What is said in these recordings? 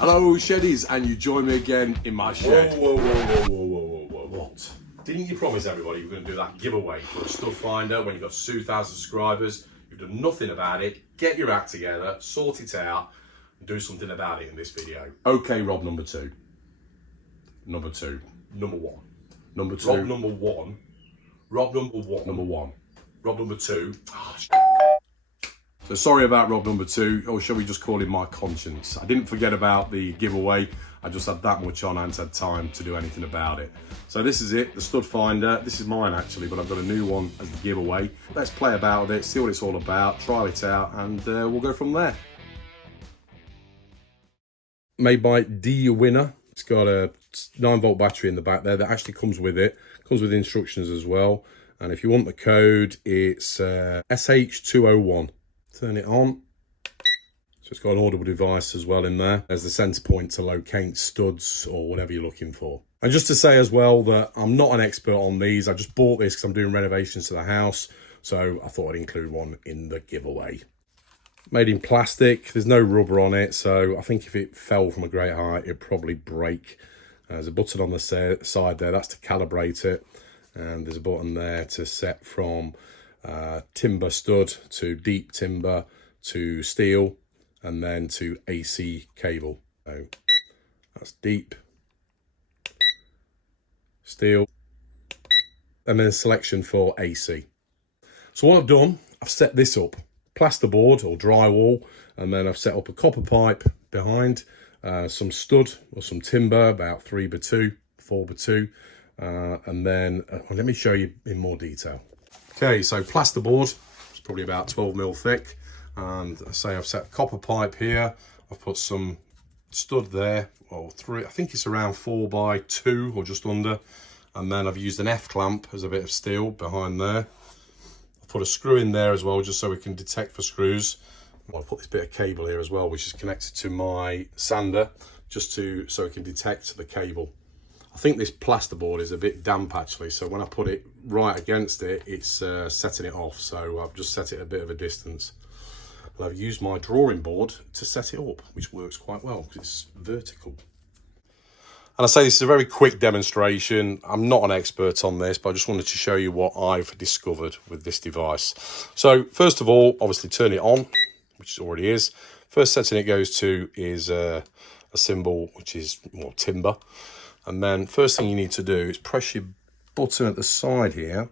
Hello Sheddies, and you join me again in my shed. Whoa. What? Didn't you promise everybody you were going to do that giveaway for a stud finder when you've got 2,000 subscribers? You've done nothing about it. Get your act together, sort it out, and do something about it in this video. Okay, Rob number two. Number one. Number two. Rob number one. Rob number one. Number one. Rob number two. So sorry about Rob number two, or shall we just call him my conscience? I didn't forget about the giveaway. I just had that much on, I hadn't had time to do anything about it. So this is it, the stud finder. This is mine actually, but I've got a new one as the giveaway. Let's play about with it, see what it's all about, try it out, and we'll go from there. Made by Winner. It's got a 9-volt battery in the back there that actually comes with it. Comes with instructions as well. And if you want the code, it's SH201. Turn it on. So it's got an audible device as well in there. There's the center point to locate studs or whatever you're looking for. And just to say as well that I'm not an expert on these. I just bought this because I'm doing renovations to the house. So I thought I'd include one in the giveaway. Made in plastic. There's no rubber on it. So I think if it fell from a great height, it'd probably break. There's a button on the side there. That's to calibrate it. And there's a button there to set from timber stud to deep timber to steel and then to AC cable. So that's deep, steel, and then a selection for AC. So what I've done, I've set this up, plasterboard or drywall, and then I've set up a copper pipe behind, some stud or some timber, about 3x2, 4x2, and then let me show you in more detail. Okay, so plasterboard, it's probably about 12mm thick, and I say I've set a copper pipe here. I've put some stud there, or three, I think it's around 4x2 or just under, and then I've used an F-clamp as a bit of steel behind there. I've put a screw in there as well, just so we can detect for screws. I'll put this bit of cable here as well, which is connected to my sander, just so it can detect the cable. I think this plasterboard is a bit damp actually, so when I put it right against it, it's setting it off. So I've just set it a bit of a distance. And I've used my drawing board to set it up, which works quite well because it's vertical. And I say this is a very quick demonstration. I'm not an expert on this, but I just wanted to show you what I've discovered with this device. So first of all, obviously turn it on, which it already is. First setting it goes to is a symbol, which is more timber. And then first thing you need to do is press your button at the side here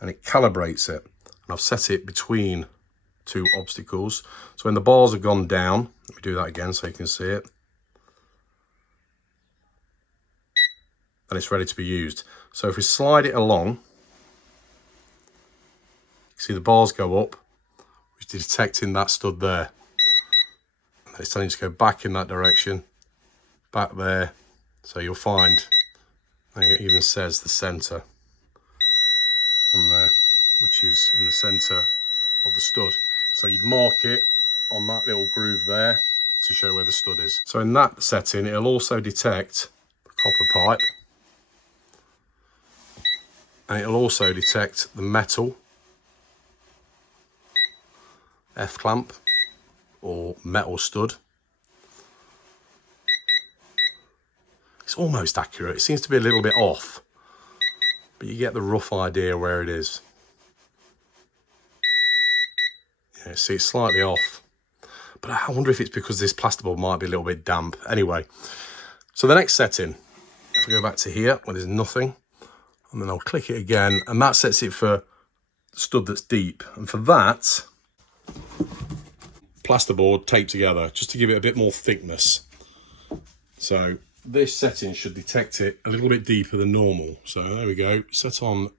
and it calibrates it. And I've set it between two obstacles. So when the bars have gone down, let me do that again so you can see it. And it's ready to be used. So if we slide it along, you see the bars go up, which is detecting that stud there. And it's telling you to go back in that direction, back there. So you'll find, and it even says the centre on there, which is in the centre of the stud. So you'd mark it on that little groove there to show where the stud is. So in that setting, it'll also detect the copper pipe, and it'll also detect the metal F-clamp or metal stud. It's almost accurate. It seems to be a little bit off, but you get the rough idea where it is. Yeah, see, it's slightly off, but I wonder if it's because this plasterboard might be a little bit damp. Anyway, so the next setting, if we go back to here where there's nothing, and then I'll click it again, and that sets it for stud that's deep. And for that, plasterboard taped together just to give it a bit more thickness. So this setting should detect it a little bit deeper than normal. So there we go, set on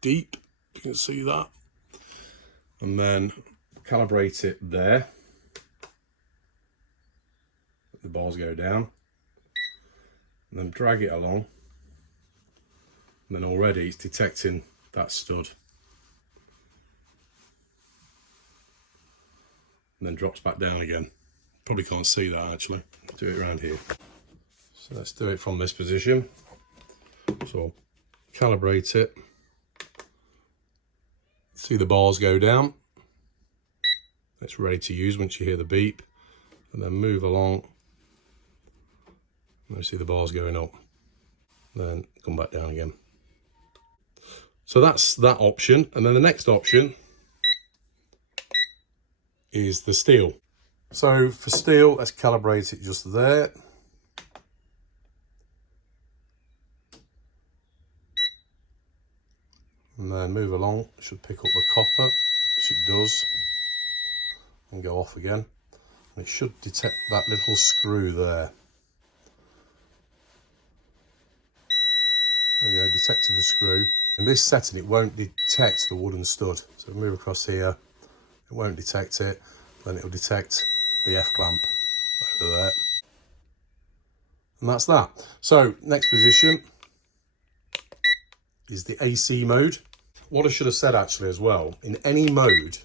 deep, you can see that. And then calibrate it there. The bars go down. And then drag it along. And then already it's detecting that stud. And then drops back down again. Probably can't see that actually. Do it around here. So let's do it from this position. So calibrate it. See the bars go down. It's ready to use once you hear the beep. And then move along You see the bars going up, then come back down again. So that's that option. And then the next option is the steel. So for steel, let's calibrate it just there. And then move along. It should pick up the copper, which it does, and go off again. And it should detect that little screw there. There we go, detected the screw. In this setting, it won't detect the wooden stud. So move across here, it won't detect it. Then it'll detect the F-clamp over there. And that's that. So next position is the AC mode. What I should have said actually as well, in any mode,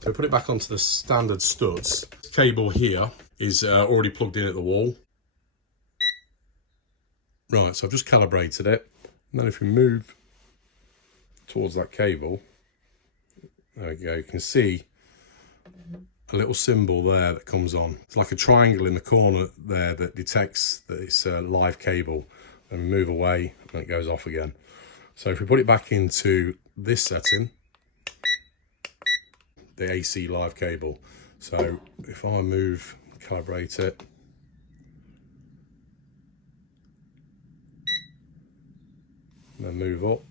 so put it back onto the standard studs. This cable here is already plugged in at the wall. Right, so I've just calibrated it. And then if we move towards that cable, there we go, you can see a little symbol there that comes on. It's like a triangle in the corner there that detects that it's a live cable. And we move away and it goes off again. So if we put it back into this setting, the AC live cable. So if I move, calibrate it, and then move up,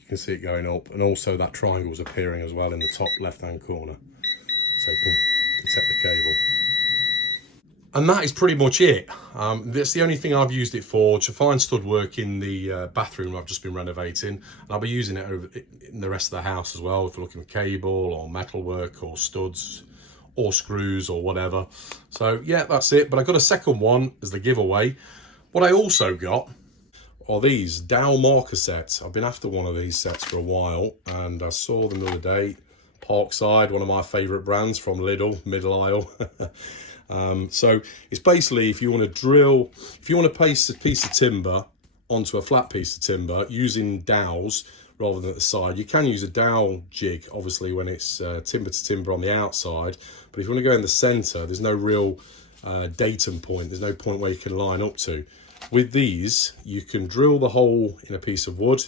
you can see it going up, and also that triangle is appearing as well in the top left hand corner, so you can detect the cable. And that is pretty much it. That's the only thing I've used it for, to find stud work in the bathroom I've just been renovating. And I'll be using it over in the rest of the house as well, if we're looking at cable or metal work or studs or screws or whatever. So yeah, that's it. But I got a second one as the giveaway. What I also got are these dowel marker sets. I've been after one of these sets for a while, and I saw them the other day. Parkside, one of my favourite brands from Lidl, middle aisle. So it's basically, if you want to place a piece of timber onto a flat piece of timber using dowels rather than at the side. You can use a dowel jig, obviously, when it's timber to timber on the outside. But if you want to go in the centre, there's no real datum point. There's no point where you can line up to. With these, you can drill the hole in a piece of wood,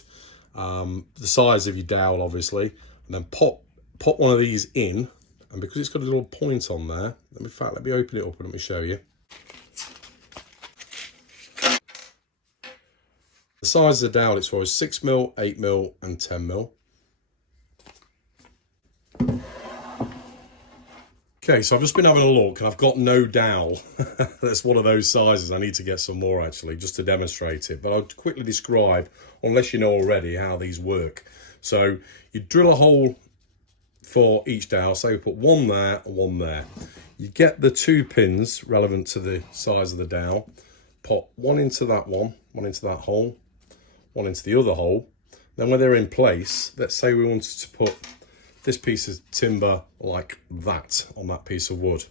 the size of your dowel, obviously, and then pop one of these in. And because it's got a little point on there, in fact, let me open it up and let me show you. The size of the dowel it's for is 6mm, 8mm and 10mm. Okay, so I've just been having a look and I've got no dowel. That's one of those sizes. I need to get some more actually, just to demonstrate it. But I'll quickly describe, unless you know already, how these work. So you drill a hole for each dowel, say we put one there and one there. You get the 2 pins relevant to the size of the dowel, put one into that one into that hole, one into the other hole. Then when they're in place, let's say we wanted to put this piece of timber like that on that piece of wood.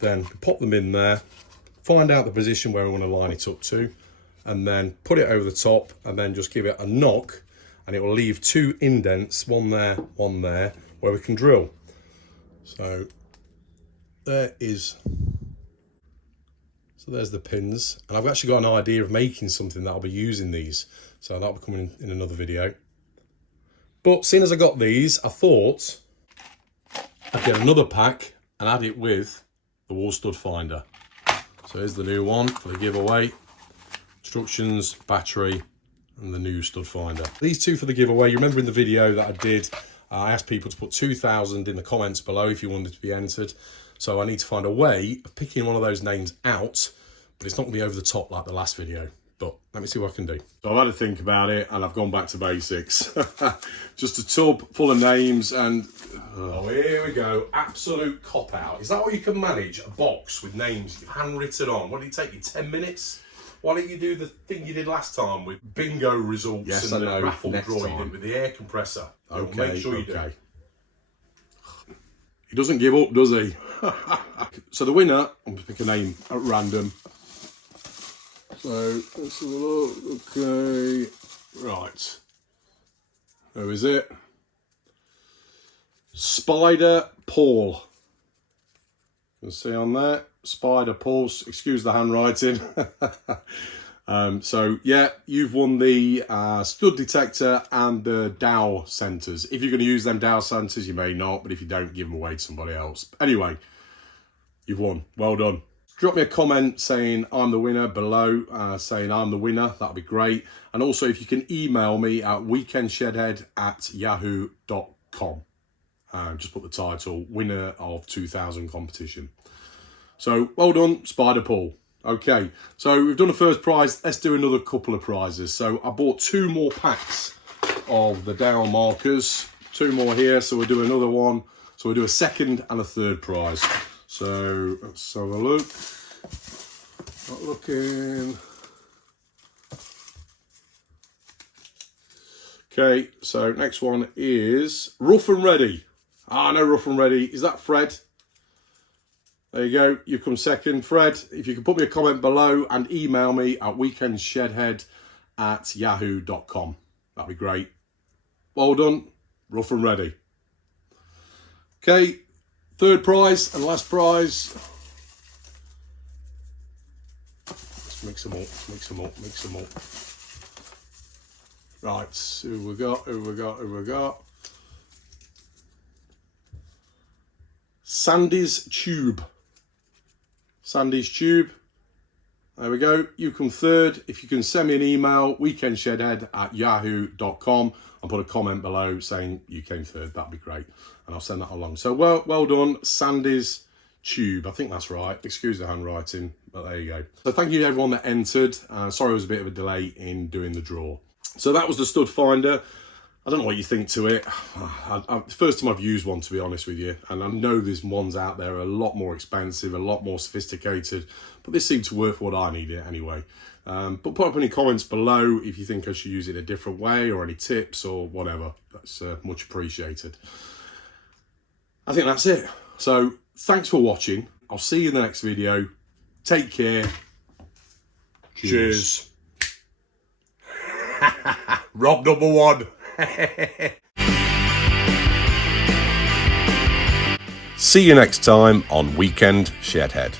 Then pop them in there, find out the position where we want to line it up to, and then put it over the top, and then just give it a knock, and it will leave 2 indents, one there, where we can drill. So there's the pins, and I've actually got an idea of making something that I'll be using these, so that'll be coming in another video. But seeing as I got these, I thought I'd get another pack and add it with the wall stud finder. So here's the new one for the giveaway. Instructions, battery, and the new stud finder. These 2 for the giveaway. You remember in the video that I did, I asked people to put 2,000 in the comments below if you wanted to be entered. So I need to find a way of picking one of those names out, but it's not going to be over the top like the last video. But let me see what I can do. So I've had to think about it, and I've gone back to basics. Just a tub full of names, and oh, here we go. Absolute cop-out. Is that what you can manage? A box with names you've handwritten on? What did it take you, 10 minutes? Why don't you do the thing you did last time with bingo results? Yes, and I know. the raffle Next draw you time. did with the air compressor? Okay, Make sure you do. He doesn't give up, does he? So the winner, I'm going to pick a name at random. So let's have a look. Okay, right. Who is it? Spider Paul. You can see on there, Spider Pulse, excuse the handwriting. So yeah, you've won the stud detector and the dowel centres. If you're going to use them dowel centres, you may not, but if you don't, give them away to somebody else. Anyway, you've won. Well done. Drop me a comment saying I'm the winner below, saying I'm the winner. That'd be great. And also, if you can email me at weekendshedhead@yahoo.com. Just put the title, winner of 2000 competition. So, well done, Spider Paul. Okay, so we've done the first prize. Let's do another couple of prizes. So I bought 2 more packs of the dowel markers. 2 more here, so we'll do another one. So we'll do a second and a third prize. So let's have a look. Not looking. Okay, so next one is Rough and Ready. No, Rough and Ready. Is that Fred? There you go. You come second. Fred, if you can put me a comment below and email me at weekendshedhead@yahoo.com. That'd be great. Well done. Rough and Ready. Okay, third prize and last prize. Let's mix them up, mix them up, mix them up. Right, who we got, who we got, who we got? Sandy's Tube. Sandy's Tube. There we go. You come third. If you can send me an email, weekendshedhead@yahoo.com, and put a comment below saying you came third, that'd be great. And I'll send that along. So well done, Sandy's Tube. I think that's right. Excuse the handwriting, but there you go. So thank you to everyone that entered. Sorry there was a bit of a delay in doing the draw. So that was the stud finder. I don't know what you think to it. First time I've used one, to be honest with you. And I know there's ones out there a lot more expensive, a lot more sophisticated. But this seemed to work for what I needed anyway. But put up any comments below if you think I should use it a different way or any tips or whatever. That's much appreciated. I think that's it. So thanks for watching. I'll see you in the next video. Take care. Cheers. Rob number 1. See you next time on Weekend Shedhead.